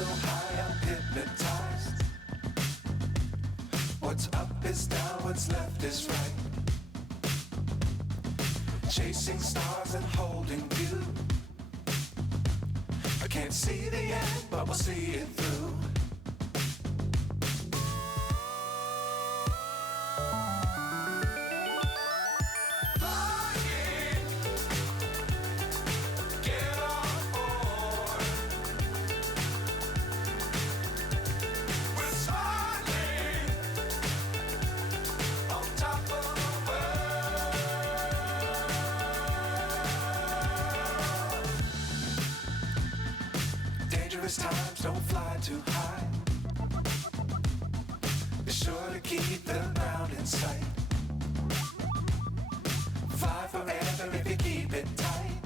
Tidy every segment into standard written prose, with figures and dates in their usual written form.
So high I'm hypnotized. What's up is down, what's left is right. Chasing stars and holding you. I can't see the end, but we'll see it through. Times don't fly too high. Be sure to keep the ground in sight. Fly forever if you keep it tight.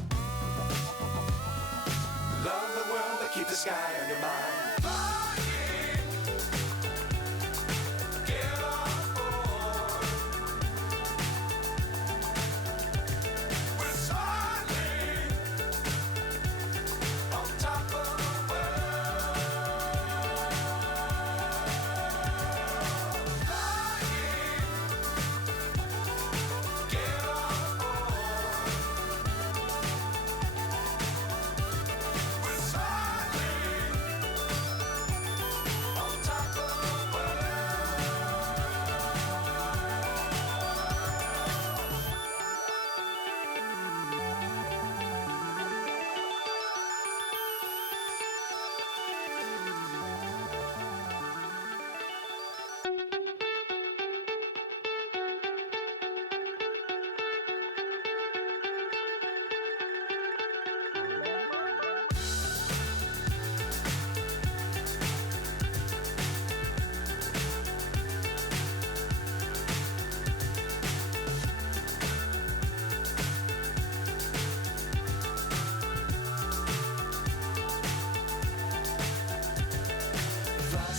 Love the world but keep the sky on your mind.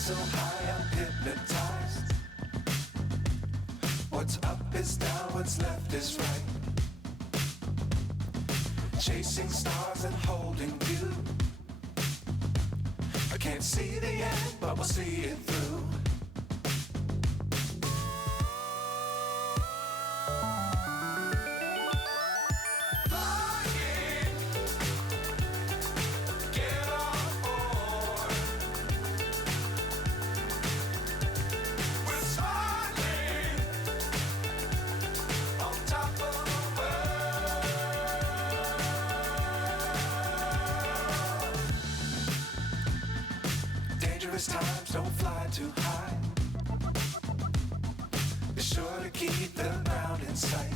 So high I'm hypnotized. What's up is down, what's left is right. Chasing stars and holding you. I can't see the end, but we'll see it through. Times don't fly too high. Be sure to keep the ground in sight.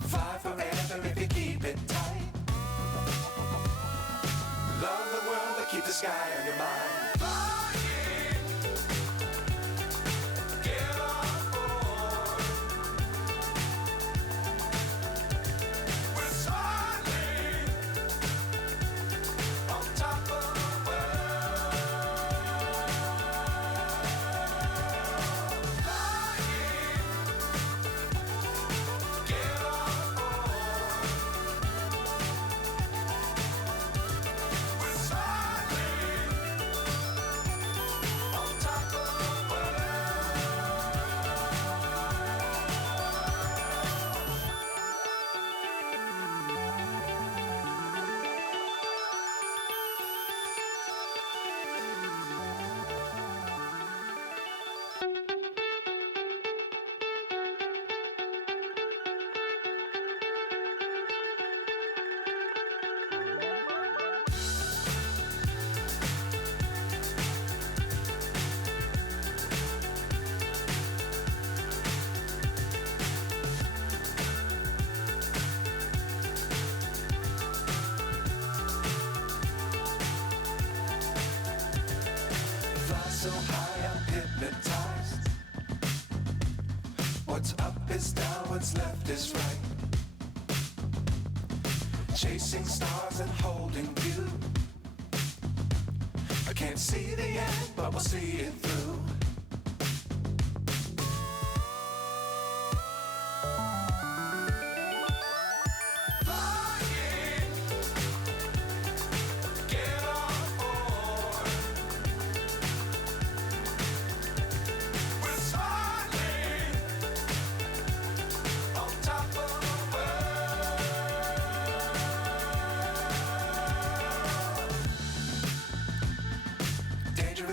Fly forever if you keep it tight. Love the world but keep the sky on your mind. is down, what's left is right. Chasing stars and holding you. I can't see the end, but we'll see it through.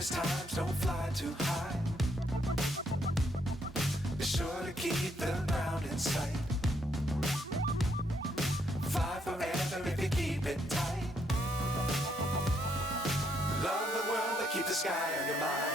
Times don't fly too high. Be sure to keep the ground in sight. Fly forever if you keep it tight. Love the world, but keep the sky on your mind.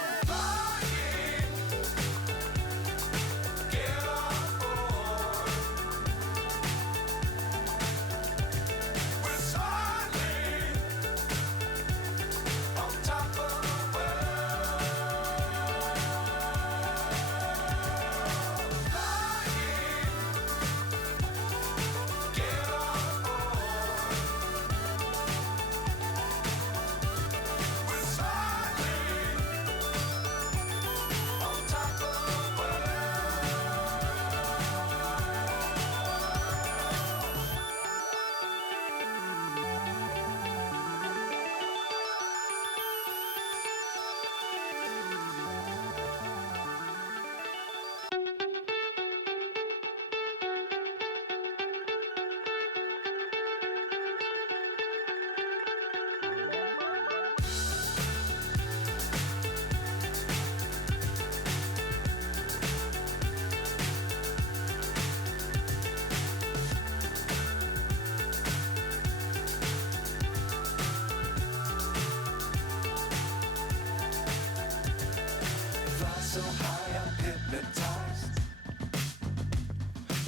So high I'm hypnotized.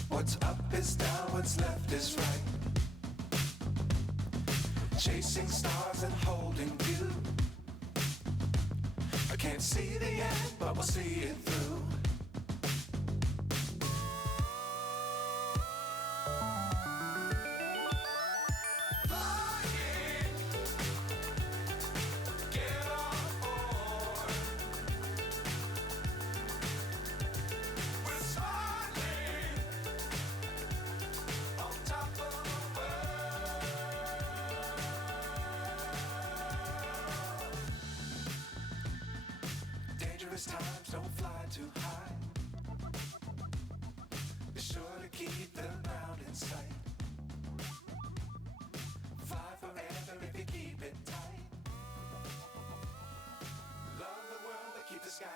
What's up is down, what's left is right. Chasing stars and holding you. I can't see the end, but we'll see it through. Times don't fly too high. Be sure to keep the ground in sight. Fly forever if you keep it tight. Love the world, but keep the sky